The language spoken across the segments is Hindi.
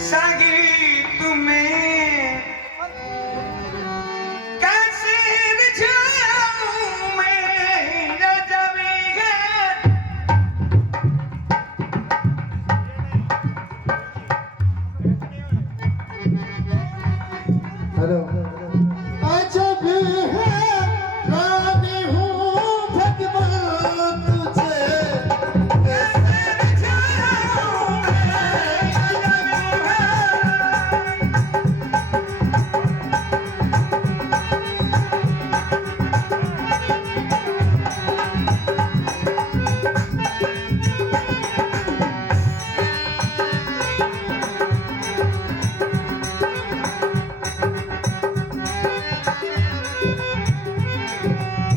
सागी तुम्हें कैसे रिझाऊं मैं रजवी है। हेलो अजब है रानी हूँ भगवान तुझे कैसे रिझाऊं मैं रजवी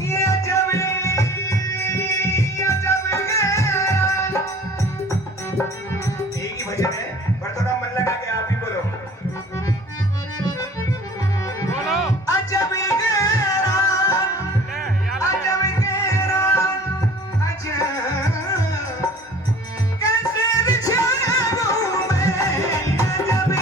ये अजबी एक ही भजन है पर थोड़ा मन लगा के आप ही बोलो। अजबी कैसे रिझाऊं मैं अजबी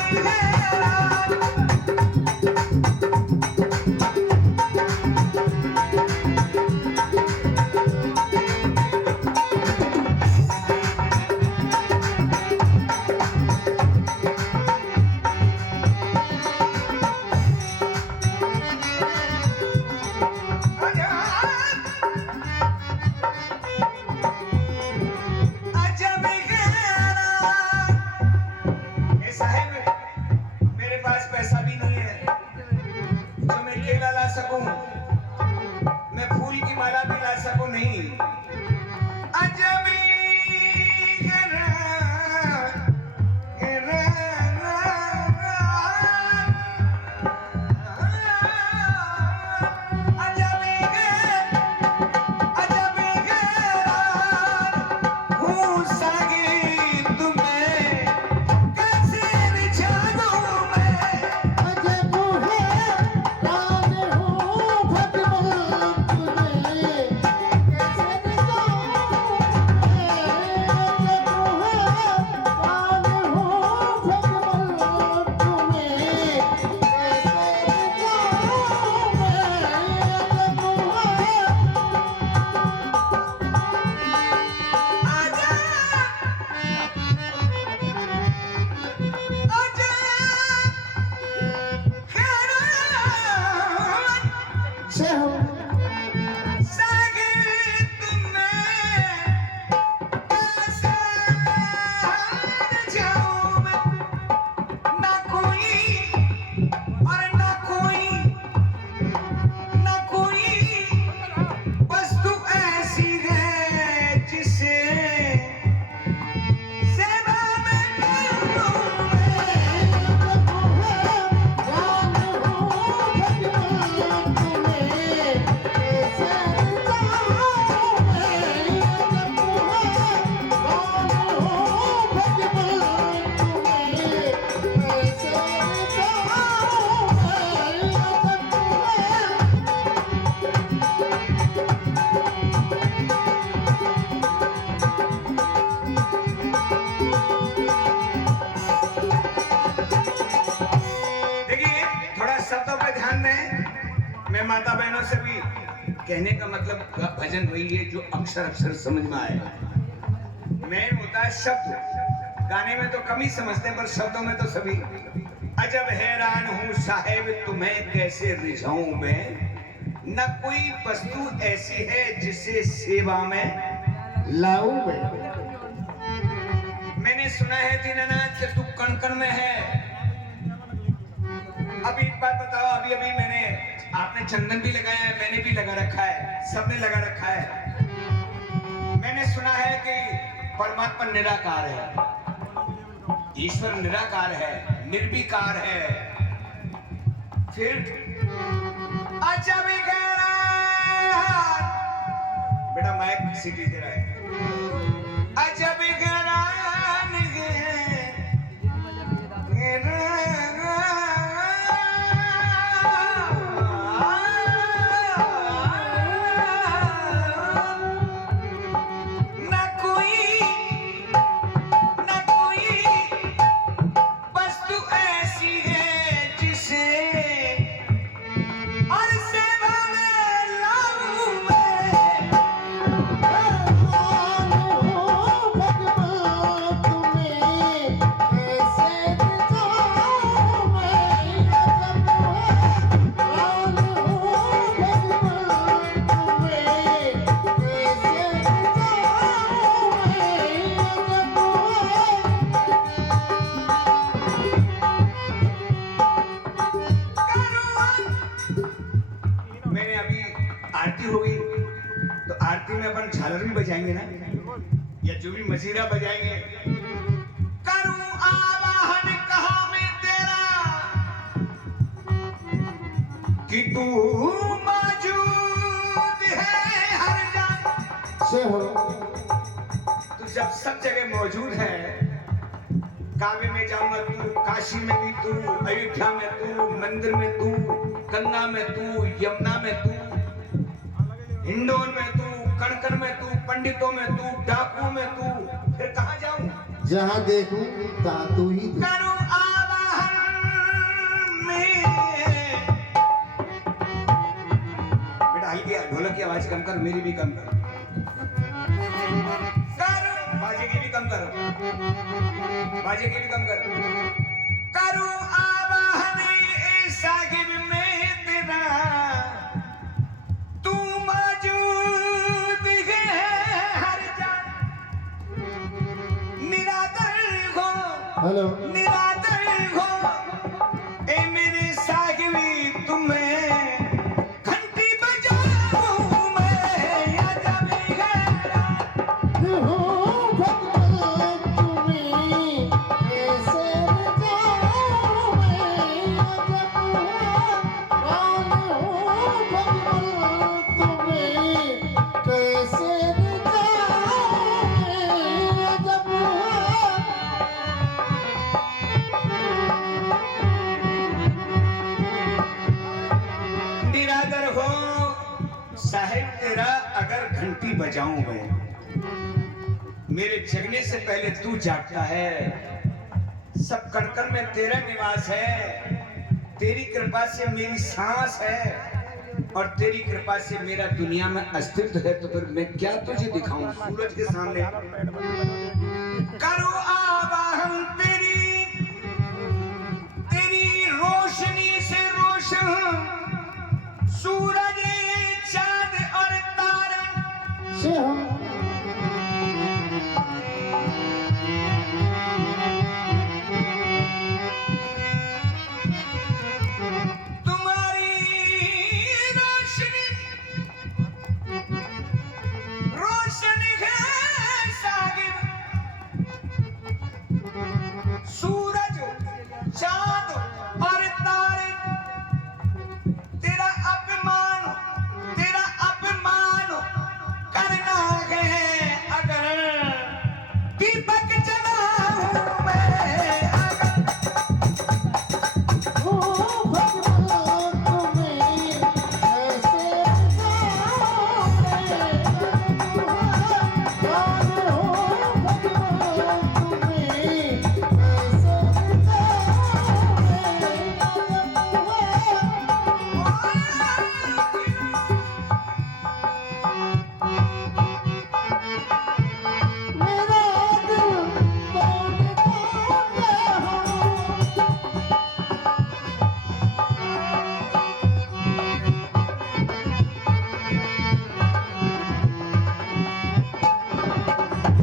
साहब मेरे पास पैसा भी नहीं है जो मैं केला ला सकूं, मैं फूल की माला भी ला सकूं नहीं। अजबी शब्दों पे ध्यान दें। मैं माता बहनों से भी कहने का मतलब भजन वही है जो अक्षर अक्षर समझ में आए। मेन होता है शब्द, गाने में तो कम ही समझते हैं पर शब्दों में तो सभी। अजब हैरान हूँ साहेब तुम्हें कैसे रिझाऊं मैं, न कोई वस्तु ऐसी है जिसे सेवा में लाऊं मैं। मैंने सुना है दीनानाथ कि तू कण कण में है। अभी एक बात बताओ, अभी अभी मैंने, आपने चंदन भी लगाया है, मैंने भी लगा रखा है, सबने लगा रखा है। मैंने सुना है कि परमात्मा निराकार है, ईश्वर निराकार है, निर्विकार है। फिर अच्छा भी कह रहा बेटा माइक सीटी दे रहा है। अच्छा भी कह रहा जो भी मजीरा बजाएंगे, करूं आवाहन कहा मैं तेरा कि तू मौजूद है हर जगह। जय हो। तू जब सब जगह मौजूद है, काबे में जाऊंगा तू, काशी में भी तू, अयोध्या में तू, मंदिर में तू, गंगा में तू, यमुना में तू, हिंडोन में तू, कणकण में तू, पंडितों में तू, डाकुओं में तू, फिर कहाँ जाऊं? जहाँ देखूं तहाँ तू ही तू। करूं आवाहन में। बेटा हल्की ढोलक की आवाज कम कर, मेरी भी कम कर। करूं बाजे की भी कम कर, बाजे की भी कम कर। करूं आवाहन ए साहिब में तेरा, तू मौजूद है हर जगह। निरादर हो, हेलो। निरादर हो ए मेरे साहिबी, तुम्हें घंटी बजाऊं मैं अजब गैरा। हो भगवान तुम्हें कैसे बचाऊं मैं अजब हाल। हो भगवान तुम्हें कैसे बचाऊं मैं अजब हाल। निरादर हो साहिब तेरा, अगर घंटी बजाऊं मैं, मेरे जगने से पहले तू जागता है। सब कणकण में तेरा निवास है, तेरी कृपा से मेरी सांस है, और तेरी कृपा से मेरा दुनिया में अस्तित्व है। तो फिर मैं क्या तुझे दिखाऊं सूरज के सामने? करो आवाहन तेरी, तेरी रोशनी से रोशन सूरज, चांद और तारे। जय हो। तुम्हारी रोशनी, रोशनी है सागिब, सूरज, चांद और तारे। तेरा अपमान, तेरा अपमान करना है अगर दीपक जलाऊं मैं अगर। हो भगवान तुम्हें कैसे बचाऊं मैं अजब हाल। हो भगवान तुम्हें कैसे बचाऊं मैं अजब हाल। मेरा दिल तोड़ता हो।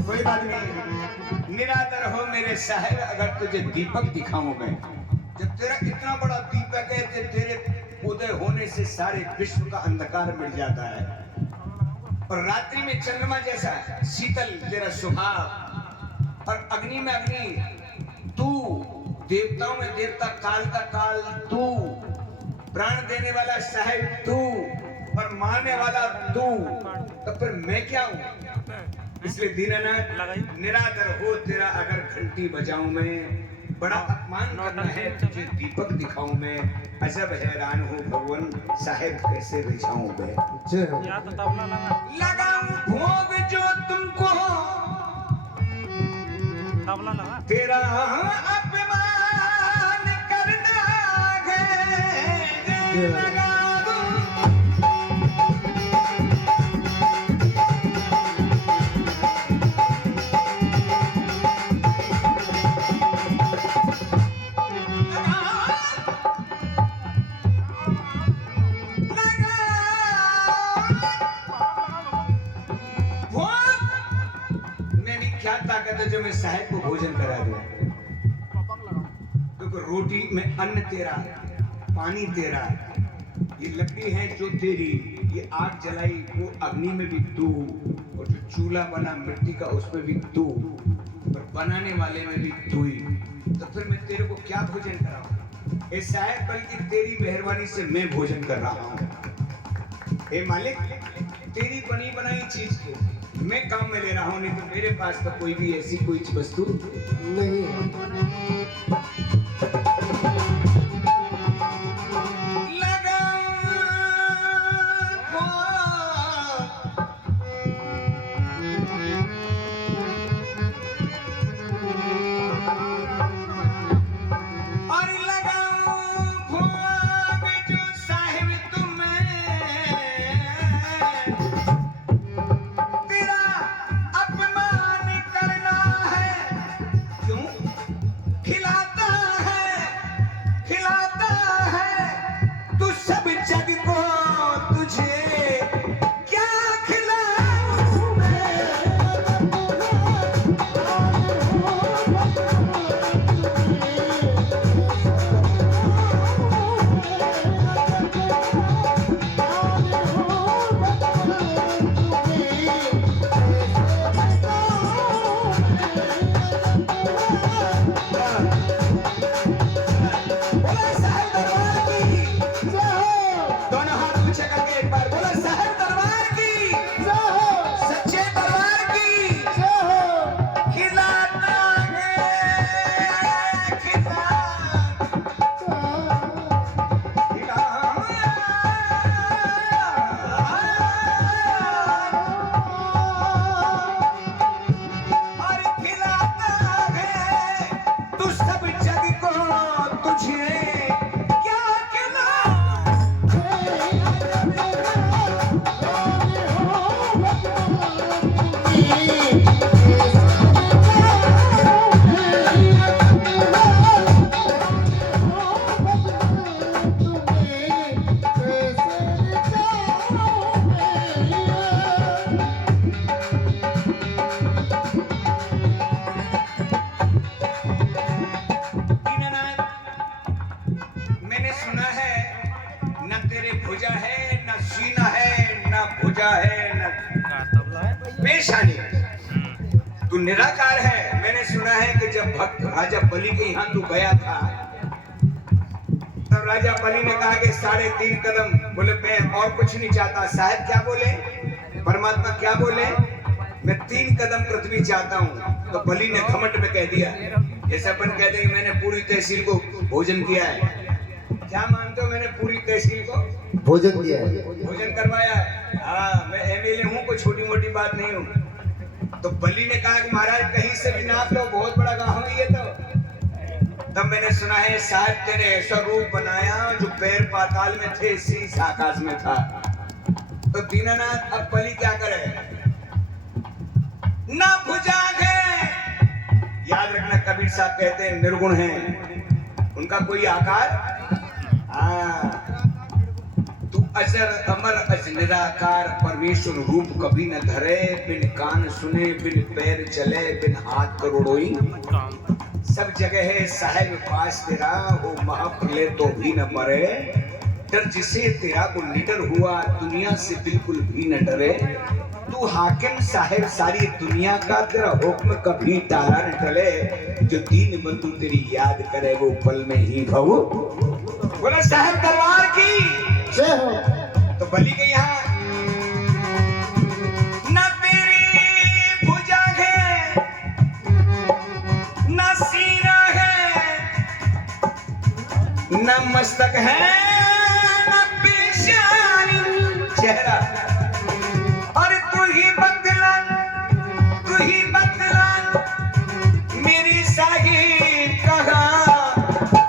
कोई बात नहीं, निरादर हो मेरे साहिब, अगर तुझे दीपक दिखाऊं मैं। जब तेरा इतना बड़ा दीपक है कि तेरे उदय होने से सारे विश्व का अंधकार मिट जाता है, और रात्रि में चंद्रमा जैसा शीतल तेरा स्वभाव, और अग्नि में अग्नि तू, देवताओं में देवता, काल का काल तू, प्राण देने वाला साहिब तू, और मारने वाला तू। तो फिर मैं क्या हूं? इसलिए दीनानाथ निरादर हो तेरा, अगर घंटी बजाऊं मैं, बड़ा अपमान करना है तुझे दीपक दिखाऊं मैं। अजब हैरान हो भगवान साहिब, कैसे रिझाऊं मैं। जय हो। लगाऊं भोग जो तुमको, तेरा अपमान करना है। लगाऊं क्या ताकत है जो मैं साहिब को भोजन करा दूं? क्योंकि रोटी में अन्न तेरा, पानी तेरा, ये लकड़ी है जो तेरी, ये आग जलाई वो अग्नि में भी तू, और जो चूल्हा बना मिट्टी का, उसमें भी तू, और बनाने वाले में भी तू ही, तो फिर मैं तेरे को क्या भोजन कराऊं? ए साहब, बल्कि तेरी मेहरबानी से मैं भोजन कर रहा हूँ। हे मालिक, तेरी बनी बनाई चीज को मैं काम में ले रहा हूँ, नहीं तो मेरे पास तो कोई भी ऐसी कोई वस्तु नहीं है। लगा और लगाऊं भोग जो साहिब तुम्हें, तेरा अपमान करना है। क्यों? खिलाता है तू सब जग को, तुझे क्या खिलाऊं मैं? बोला साहिब दरबार की, दोनों हाथ ऊंचे करके एक बार बोला साहिब दरबार की, सच्चे दरबार की। खिलाता है, और खिलाता है तू सब जग को, तुझे क्या खिलाऊं? दीनानाथ, मैंने सुना है न तेरे भुजा है, न सीना है, न भुजा है, न पेशानी, तू निराकार है। मैंने सुना है कि जब भक्त राजा बलि के यहाँ तू गया था, तब राजा बलि ने कहा कि 3.5 कदम, बोले मैं और कुछ नहीं चाहता। साहब क्या बोले? परमात्मा क्या बोले? मैं 3 कदम पृथ्वी चाहता हूँ। तो बलि ने घमंड में कह दिया, जैसे अपन कहते हैं मैंने पूरी तहसील को भोजन किया है। क्या मानते हो? मैंने पूरी तहसील को भोजन किया है। भोजन करवाया है। हाँ, मैं एमएलए हूँ, कोई छोटी मोटी बात नहीं हूँ। तो बलि ने कहा कि महाराज कहीं से भी नाप लो, बहुत बड़ा गांव है ये तो। तब मैंने सुना है शायद तेने ऐसा रूप बनाया जो पैर पाताल में थे, शीश आकाश में था। तो दीनानाथ, अब बलि क्या करे? ना भुजा है, याद रखना कबीर साहब कहते हैं निर्गुण हैं, उनका कोई आकार। तू अजर अमर अज निराकार, परमेश्वर रूप कभी न धरे, बिन कान सुने, बिन पैर चले, बिन हाथ करोड़ोई, सब जगह है साहिब पास तेरा, हो महाप्रलय तो भी न मरे, डर जिसे तेरा को निडर हुआ, दुनिया से बिल्कुल भी न डरे। तू हाकिम साहिब सारी दुनिया का, तेरा हुक्म कभी टाला न टले, जो दीन बंधु तेरी याद करे वो पल में ही भव। बोला साहिब दरबार की जय हो। तो बलि के यहाँ न तेरी भुजा है, न सीना है, न मस्तक है, न पेशानी, चेहरा। और तू ही बतला मेरी साही कहाँ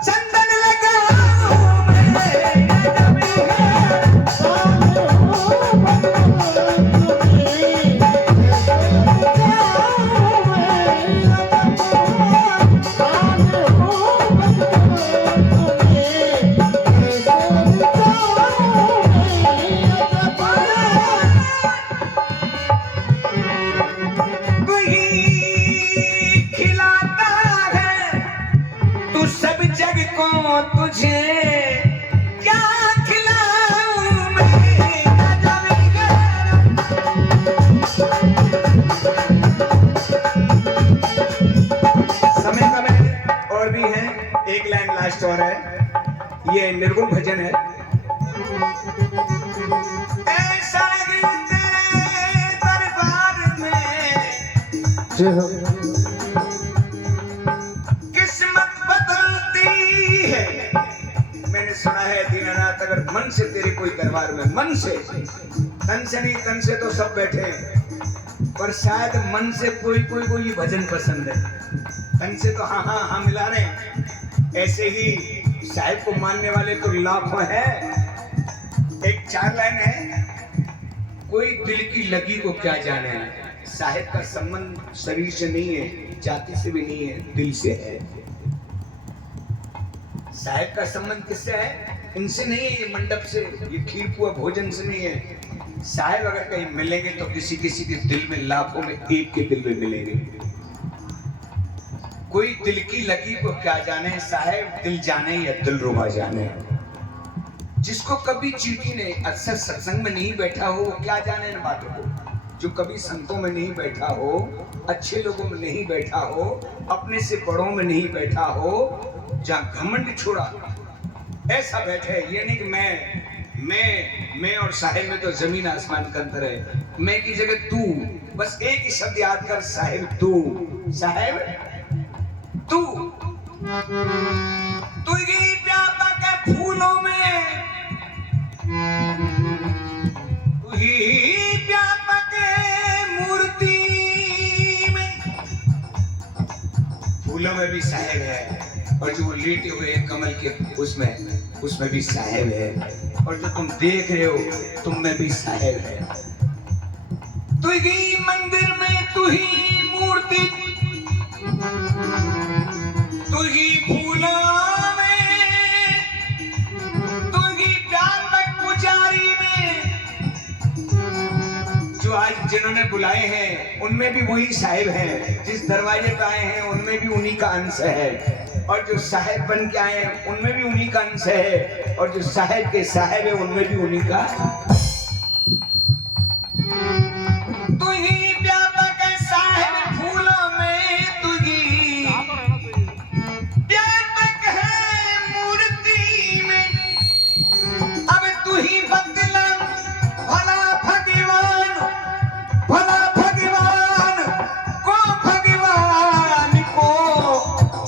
चंदन लगाऊं मैं। तू ही खिलाता है तू सब जग को, तुझे क्या खिलाऊं मैं। एक लाइन लास्ट और है, ये निर्गुण भजन है। ऐसा तेरे दरबार में जय हो। किस्मत बदलती है। मैंने सुना है दीनानाथ, अगर मन से तेरे कोई दरबार में, मन से, तन से नहीं, तन से तो सब बैठे हैं, पर शायद मन से कोई कोई को ये भजन पसंद है, तन से तो हाँ हाँ हाँ मिला रहे हैं। ऐसे ही साहिब को मानने वाले तो लाखों हैं। एक 4 लाइन है, कोई दिल की लगी को क्या जाने, साहिब का संबंध शरीर से नहीं है, जाति से भी नहीं है, दिल से है। साहिब का संबंध किससे है? इनसे नहीं है, ये मंडप से, ये खीर पुआ भोजन से नहीं है। साहिब अगर कहीं मिलेंगे तो किसी किसी के दिल में, लाखों में एक के दिल में मिलेंगे। कोई दिल की लगी को क्या जाने, साहिब दिल जाने या दिल रुबा जाने। जिसको कभी चीटी ने अक्सर सत्संग में नहीं बैठा हो, वो क्या जाने इन बातों को। जो कभी संतों में नहीं बैठा हो, अच्छे लोगों में नहीं बैठा हो, अपने से बड़ों में नहीं बैठा हो, जहाँ घमंड छोड़ा ऐसा बैठे। ये नहीं कि मैं और साहिब में तो जमीन आसमान का अंतर है। मैं की जगह तू, बस एक ही शब्द याद कर, साहिब तू, साहिब तू। तू ही व्यापक है फूलों में, तू ही व्यापक है मूर्ति में। फूलों में भी साहिब है, और जो लेटे हुए कमल के उसमें भी साहिब है, और जो तुम देख रहे हो तुम में भी साहिब है। तू ही मंदिर में, तू ही मूर्ति, तू ही फूलों में, तू ही व्यापक पुजारी में। जो आज जिन्होंने बुलाए हैं उनमें भी वही साहिब है, जिस दरवाजे पे आए हैं उनमें भी उन्हीं का अंश है, और जो साहिब बन के आए हैं उनमें भी उन्हीं का अंश है, और जो साहिब के साहिब है उनमें भी उन्हीं का। तू ही व्यापक है साहिब फूलों में, तू ही व्यापक है मूर्ति में। अब तू ही बदला भला भगवान, भला भगवान को, भगवान को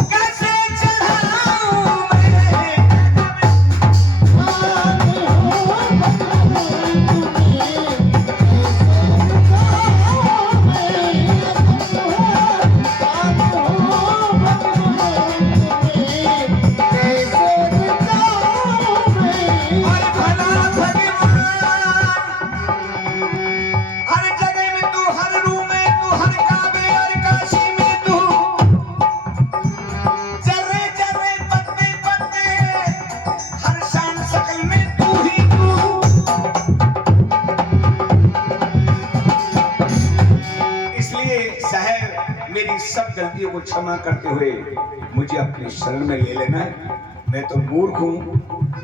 कैसे चढ़ाऊं मैं। और भला भगवान हर जगह में तू, हर रूम में तू, हर काबे और काशी में तू, जर्रे जर्रे पत्ते पत्ते, हर शान शकल में तू ही तू। इसलिए साहब मेरी सब गलतियों को क्षमा करते हुए मुझे अपनी शरण में ले लेना है। मैं तो मूर्ख हूँ,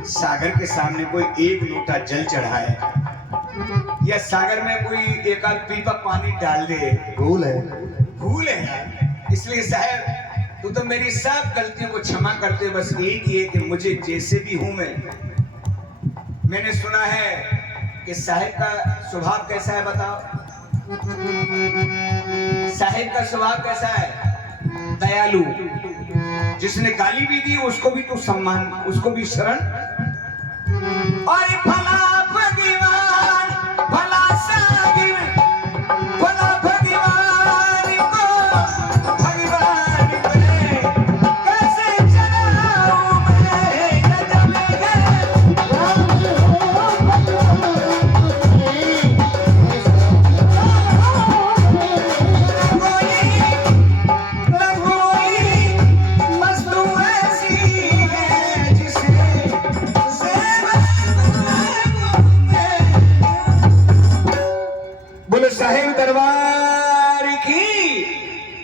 सागर के सामने कोई एक लोटा जल चढ़ाए, या सागर में कोई एक आध पीपा पानी डाल दे, भूल है। भूल है यार। इसलिए साहब तू तो मेरी सब गलतियों को क्षमा करते, बस एक ही है कि मुझे जैसे भी हूं मैंने सुना है कि साहिब का स्वभाव कैसा है, बताओ। साहिब का स्वभाव कैसा है? दयालु। जिसने गाली भी दी उसको भी तू सम्मान, उसको भी शरण। और भला भगवान, भला साहिब, भला भगवान को, भगवान को कैसे चढ़ाऊं मैं गजब साहिब दरबार की।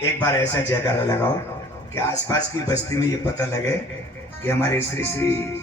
एक बार ऐसा जयकारा लगाओ कि आसपास की बस्ती में ये पता लगे कि हमारे श्री श्री